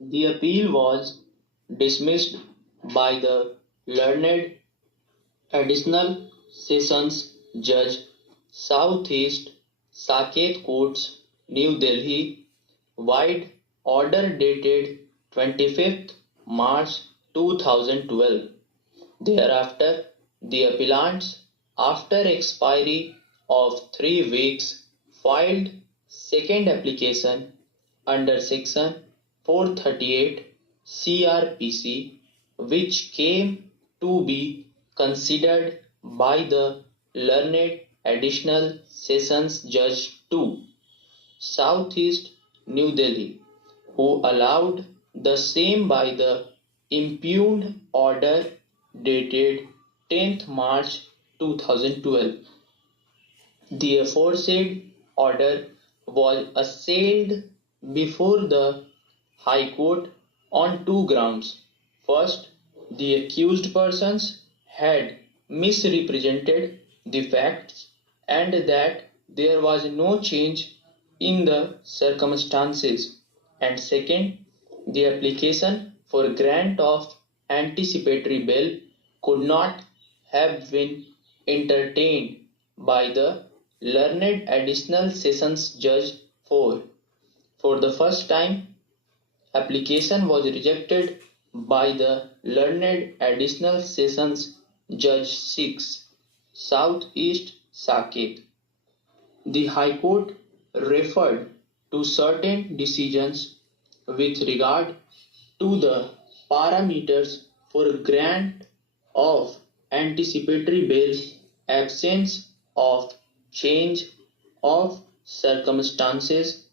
The appeal was dismissed by the learned Additional Sessions Judge, Southeast Saket Courts, New Delhi, wide order dated 25th March 2012. Thereafter, the appellants, after expiry of 3 weeks, filed second application under Section 438 CRPC, which came to be considered by the learned Additional Sessions Judge 2, Southeast New Delhi, who allowed the same by the impugned order dated 10th March 2012. The aforesaid order was assailed before the High Court on two grounds. First, the accused persons had misrepresented the facts and that there was no change in the circumstances, and second, the application for grant of anticipatory bail could not have been entertained by the learned Additional Sessions Judge 4. For the first time, application was rejected by the learned Additional Sessions Judge 6, Southeast Saket. The High Court referred to certain decisions with regard to the parameters for grant of anticipatory bail, absence of change of circumstances,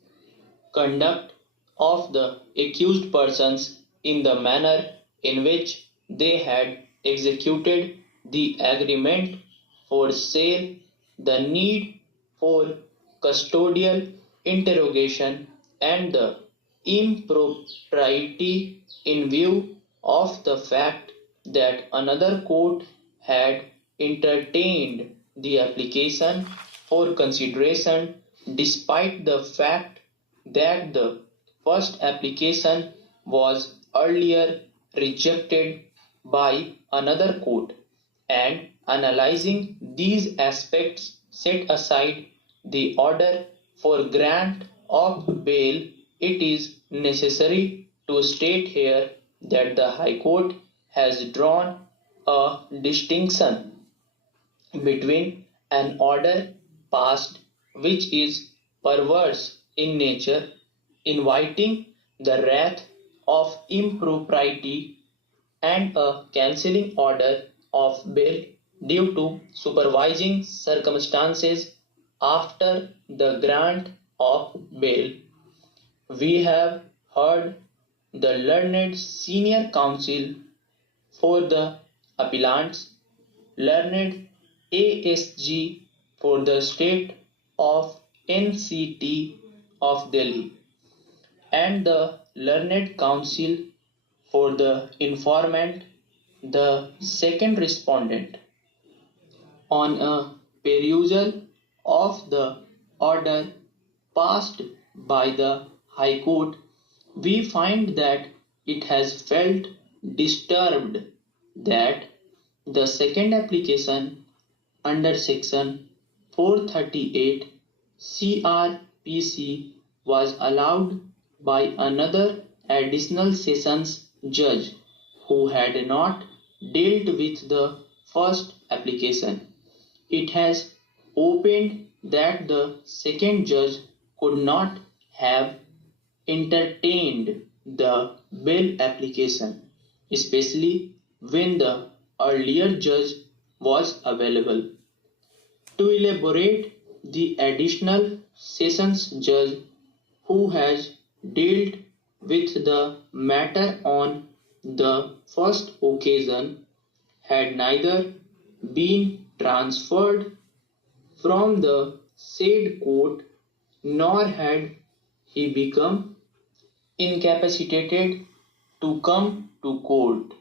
conduct of the accused persons in the manner in which they had executed the agreement for sale, the need for custodial interrogation, and the impropriety in view of the fact that another court had entertained the application for consideration despite the fact that the first application was earlier rejected by another court, and analyzing these aspects set aside the order for grant of bail, it is necessary to state here that the High Court has drawn a distinction between an order passed which is perverse in nature, inviting the wrath of impropriety, and a cancelling order of bail due to supervising circumstances after the grant of bail. We have heard the learned senior counsel for the appellants, learned ASG for the state of NCT of Delhi, and the learned counsel for the informant, the second respondent. On a perusal of the order passed by the High Court, we find that it has felt disturbed that the second application under Section 438 CRPC was allowed by another Additional Sessions Judge who had not dealt with the first application. It has opened that the second judge could not have entertained the bail application, especially when the earlier judge was available. To elaborate, the Additional Sessions Judge who has dealt with the matter on the first occasion had neither been transferred from the said court nor had he become incapacitated to come to court.